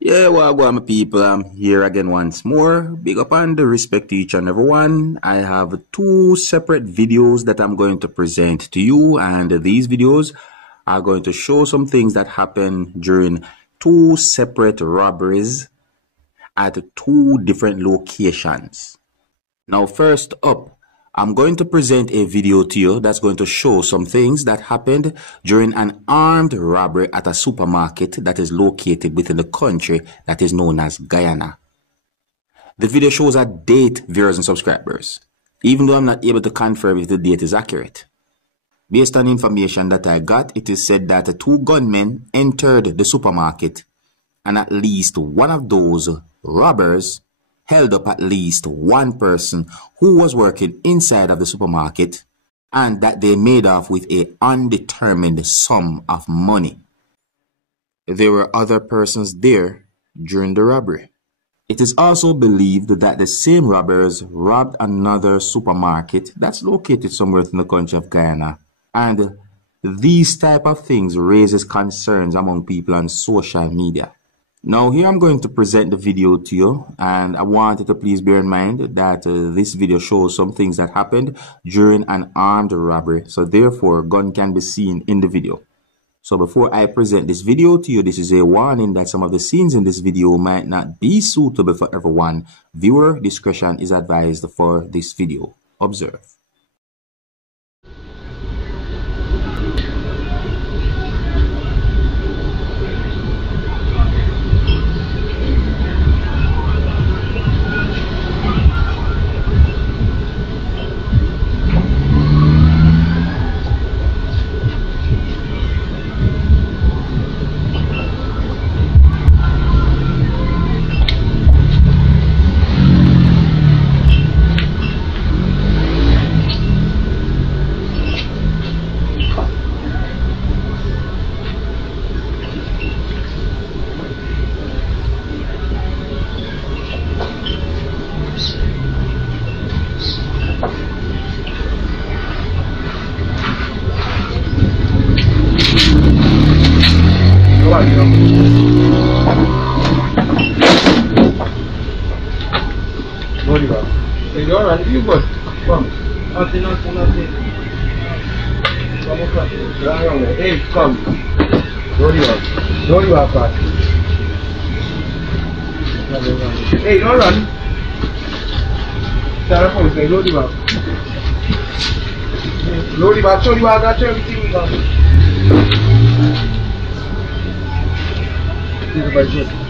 Yeah, well, my people, I'm here again once more. Big up and respect to each and everyone. I have two separate videos that I'm going to present to you, and these videos are going to show some things that happened during two separate robberies at two different locations. Now, first up, I'm going to present a video to you that's going to show some things that happened during an armed robbery at a supermarket that is located within the country that is known as Guyana. The video shows a date, viewers and subscribers, even though I'm not able to confirm if the date is accurate. Based on information that I got, it is said that two gunmen entered the supermarket and at least one of those robbers held up at least one person who was working inside of the supermarket, and that they made off with an undetermined sum of money. There were other persons there during the robbery. It is also believed that the same robbers robbed another supermarket that's located somewhere in the country of Guyana, and these type of things raises concerns among people on social media. Now here I'm going to present the video to you, and I want you to please bear in mind that this video shows some things that happened during an armed robbery, so therefore gun can be seen in the video. So before I present this video to you, this is a warning that some of the scenes in this video might not be suitable for everyone. Viewer discretion is advised for this video. Observe. You go. Come. Nothing. Come. Hey, come. Don't you have fast. Hey, don't run. Sarah, come. Say, load you up. Load you up. Show you how to everything.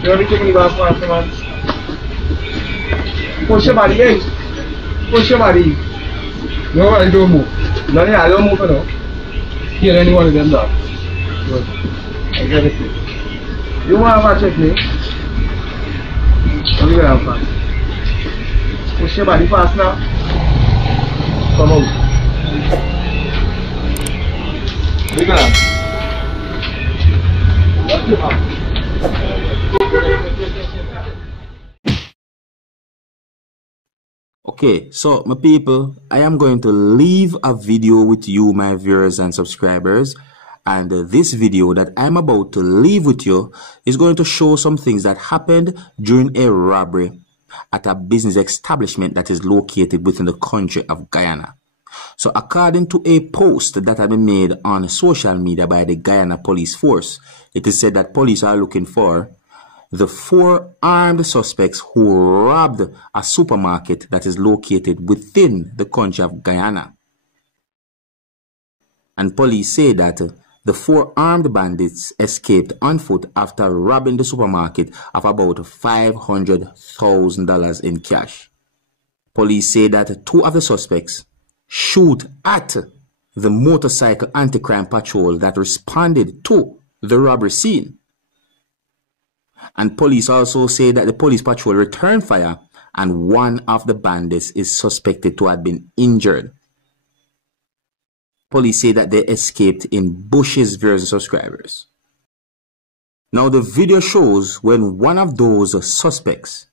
Show everything you have fast, man. Push your body, hey. Push your body. No, I don't move. No, I don't move at all. Hear any one of them now. Good. I get it. You want to watch it, me? What do you have fast? Push your body fast now. Come out. Look at that. What do you have? Okay, so my people, I am going to leave a video with you, my viewers and subscribers, and this video that I'm about to leave with you is going to show some things that happened during a robbery at a business establishment that is located within the country of Guyana. So according to a post that has been made on social media by the Guyana police force, it is said that police are looking for the four armed suspects who robbed a supermarket that is located within the country of Guyana. And police say that the four armed bandits escaped on foot after robbing the supermarket of about $500,000 in cash. Police say that two of the suspects shoot at the motorcycle anti-crime patrol that responded to the robbery scene. And police also say that the police patrol returned fire and one of the bandits is suspected to have been injured. Police say that they escaped in bushes, viewers and subscribers. Now the video shows when one of those suspects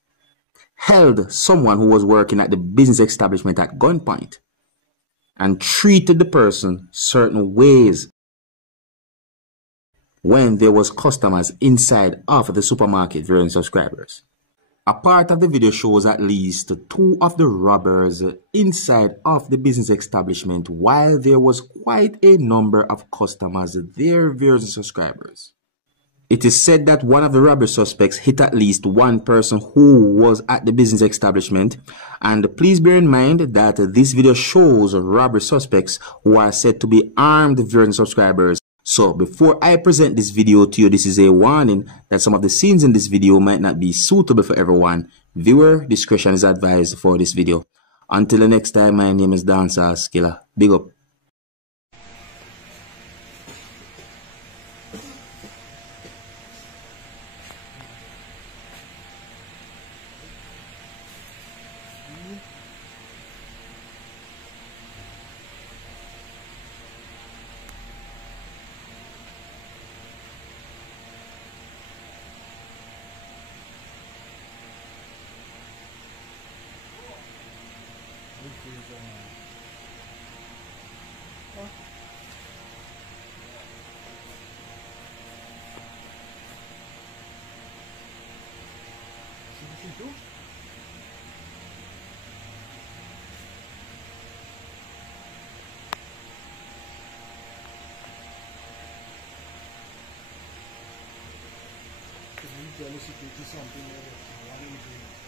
held someone who was working at the business establishment at gunpoint and treated the person certain ways. when there was customers inside of the supermarket viewing subscribers. A part of the video shows at least 2 of the robbers inside of the business establishment while there was quite a number of customers there viewing subscribers. It is said that one of the robbery suspects hit at least one person who was at the business establishment, and please bear in mind that this video shows robbery suspects who are said to be armed viewing subscribers. So before I present this video to you, this is a warning that some of the scenes in this video might not be suitable for everyone. Viewer discretion is advised for this video. Until the next time, my name is Dancehall Skilla. Big up. Jealousy to something else. What are you doing?